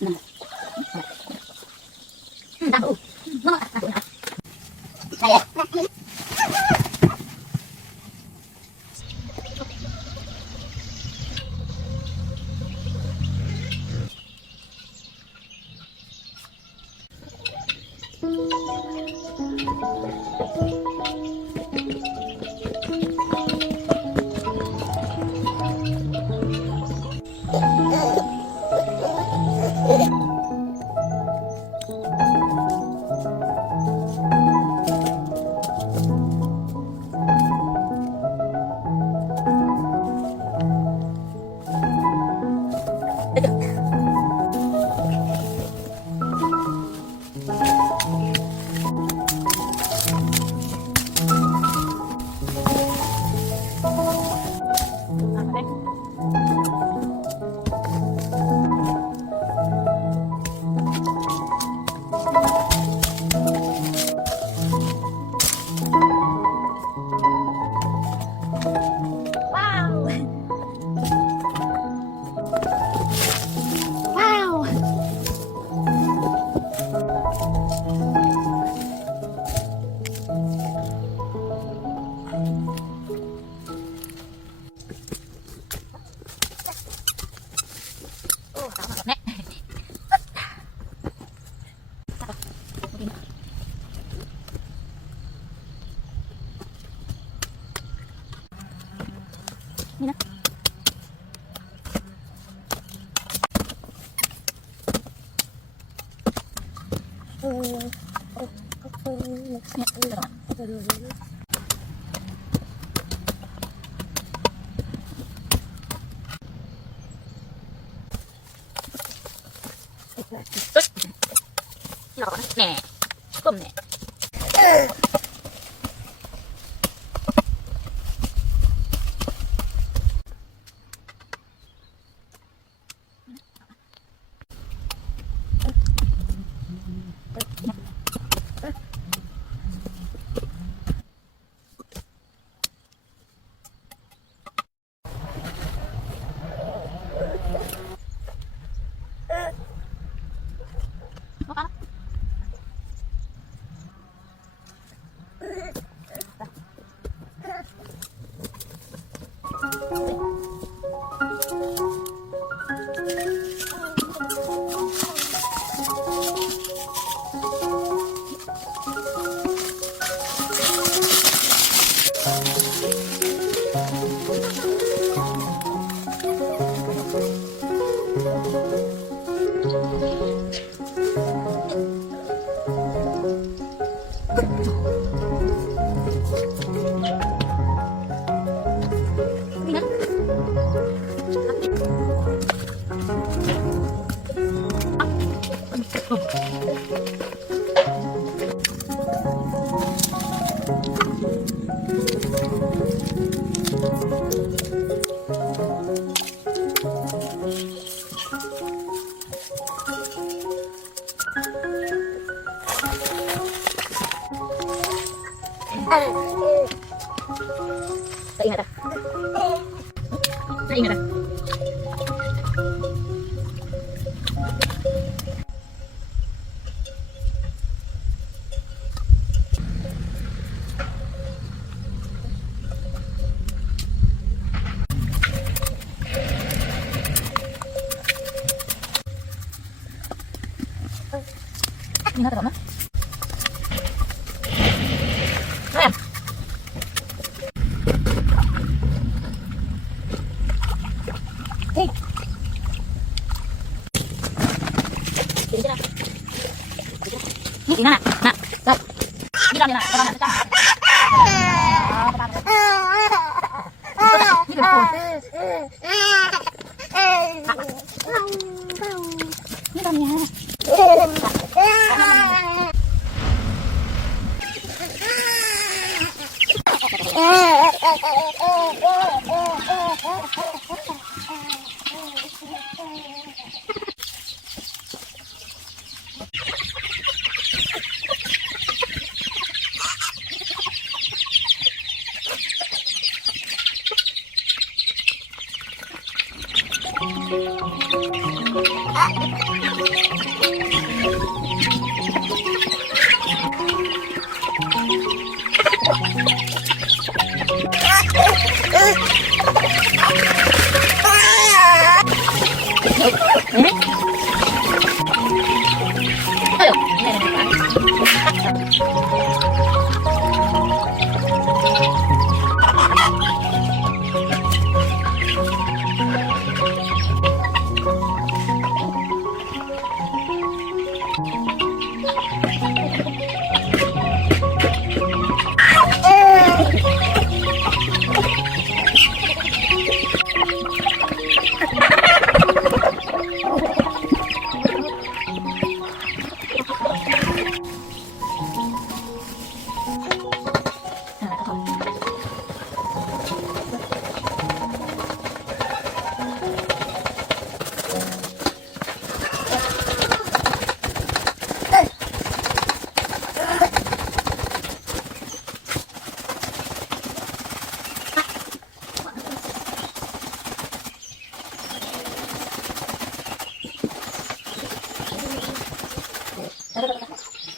นี่นะแหน่ก้มแหน่Ingat dah. Ingat dah. Ingat dah, Mama. Ini nak, stop. Đi làm gì nào, làm cho. Đi được rồi. Đi làm nhà. Ah! Ayo. Ini.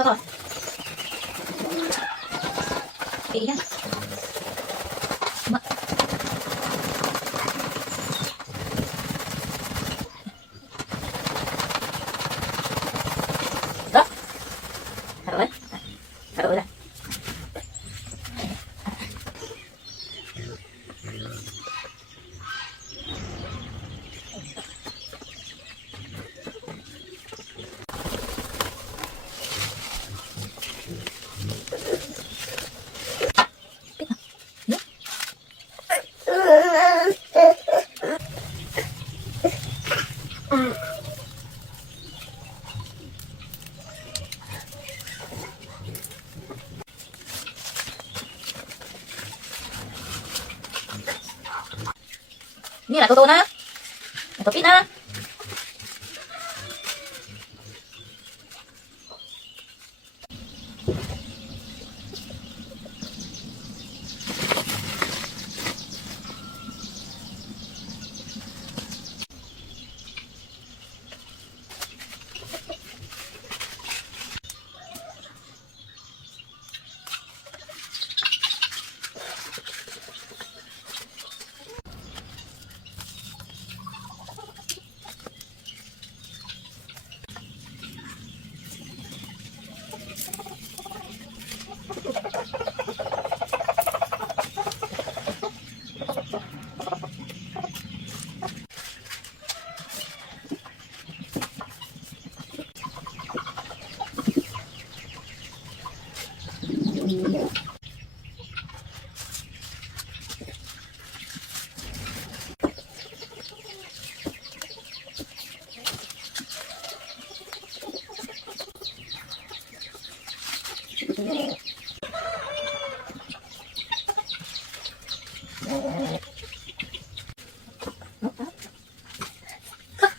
Thôi. Kỹ nhá. Đó. Thả đổi. Thả đổi ra. Ini là tô na, tô tít na.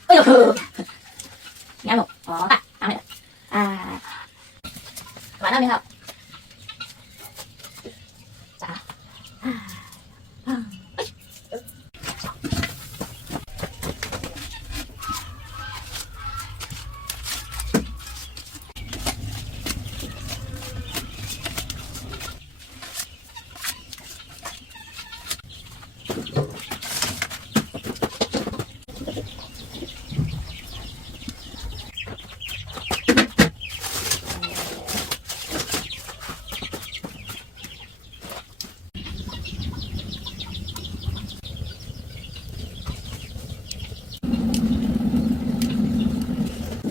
Ôi dồi, nghe một, có tạ, ăn này. À, bạn ăn đi học. Dạ.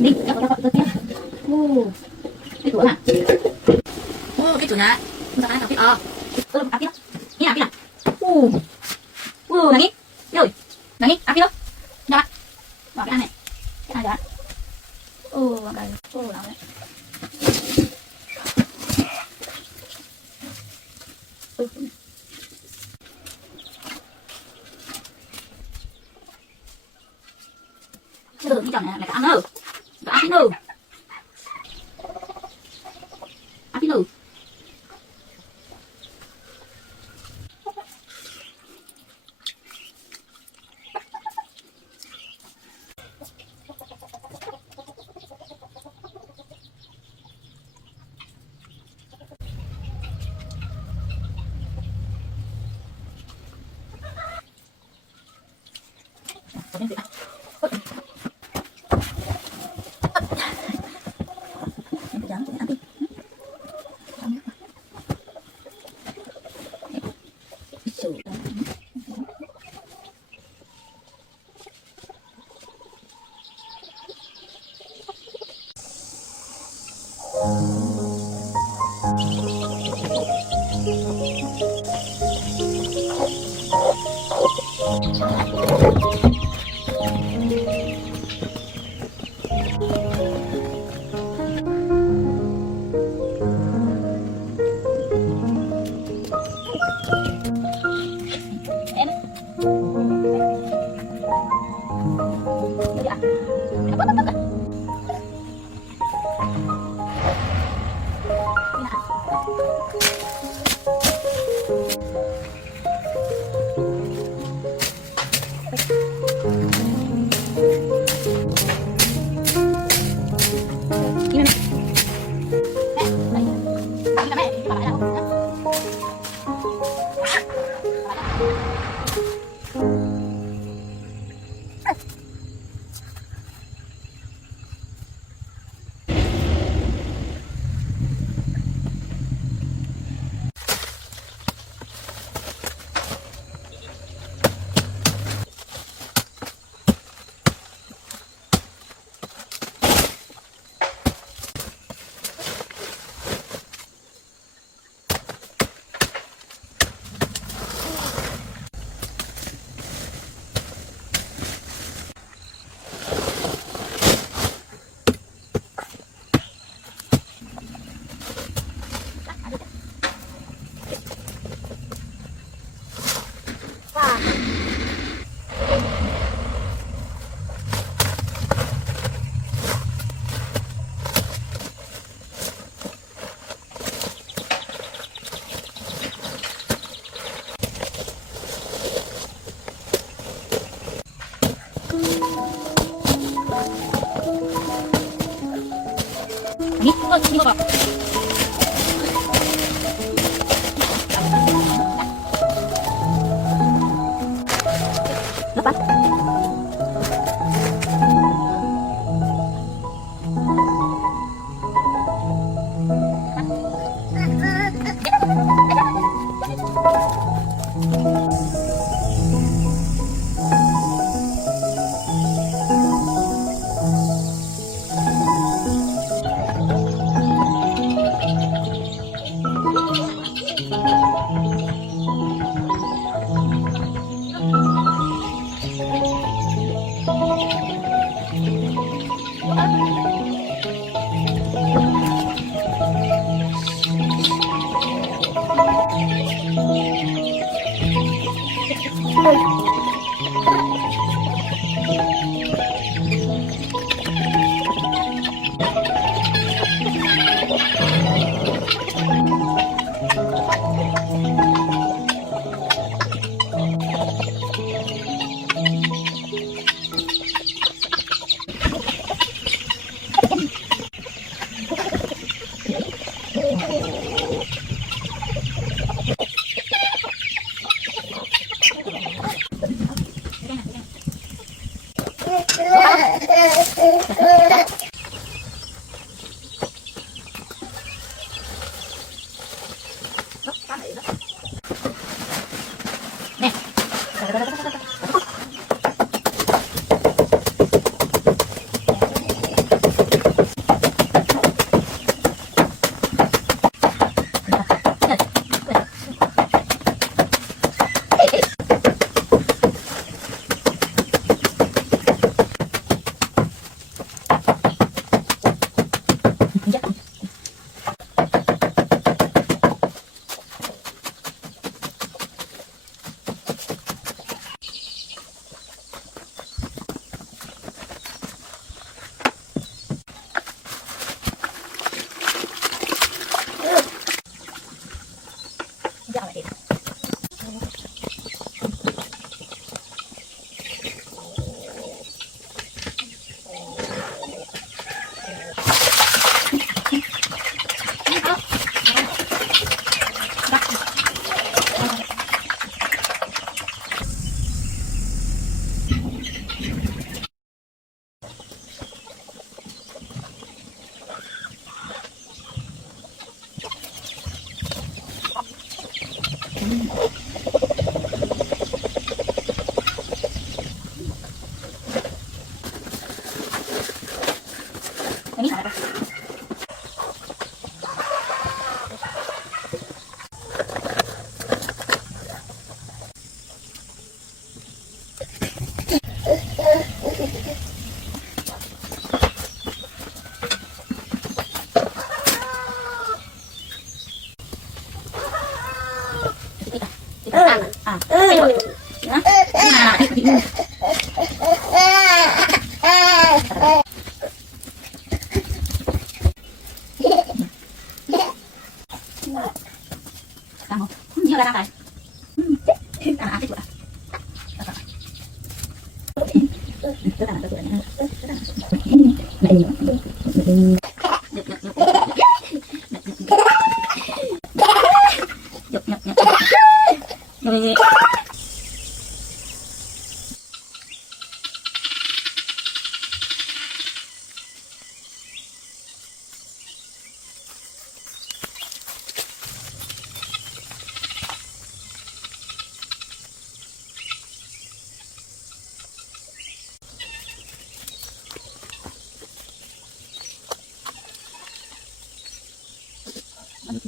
Đi, đọc tôi tiếp. Cái chuột à? Cái chuột nhá. Chúng ta ăn tiếp. Ăn tiếp. Ini api lah. Nangis. Yoi. Nangis, api loh. Jangan. Mau cái ăn này. Cái ăn jangan. Cái. Nào đấy. Cái đường cái chồng này là cái ăn nữa. Cái ăn nữa. Ăn nữa. Jadi ah. Apa apa apa. Ini kok sini kok. Lepas. Rất là sửa nha. Lại nữa. Nhục nhục nhục. Nhục nhục nhục. Rồi.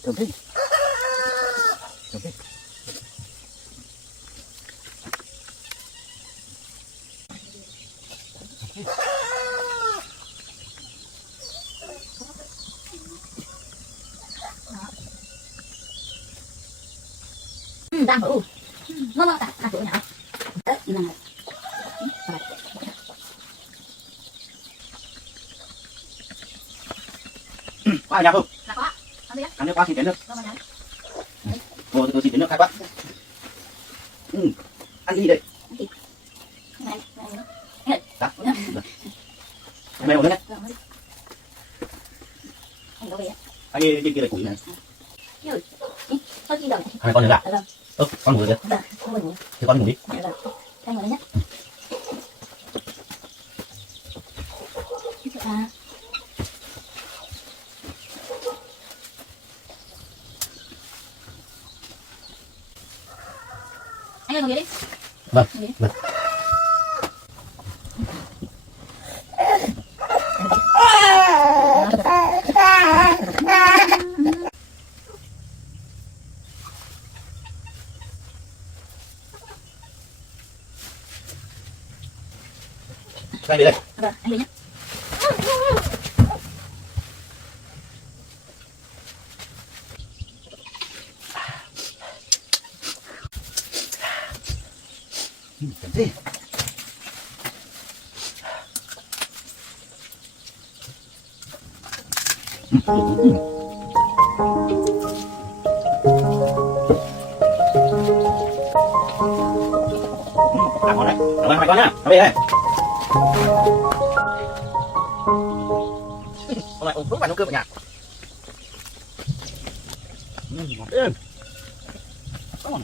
Thơm thế. Thơm thế. Đang ngủ. Ngon ngon ta chỗ nào. Đấy, đi nào. Có ai nhà không? Là có. Ăn nước quá xịt đến nước. Tôi xịt đến nước khai quá. Ăn cái gì đây? Đã. Mày một nữa nhé. Anh đi kia là củi này. Hai con nữa ạ. Con ngủ rồi. Thì con ngủ đi. Anh ngồi đây nhé. Anh ơi ngồi đi. Vâng. Vâng. Anh đi đây. Vâng, anh đi nhé. Gì? Làm con này, cảm ơn hai con nhá. Ở đây đây. Hôm nay ông Phước vào nấu cơm ở nhà. Ngon.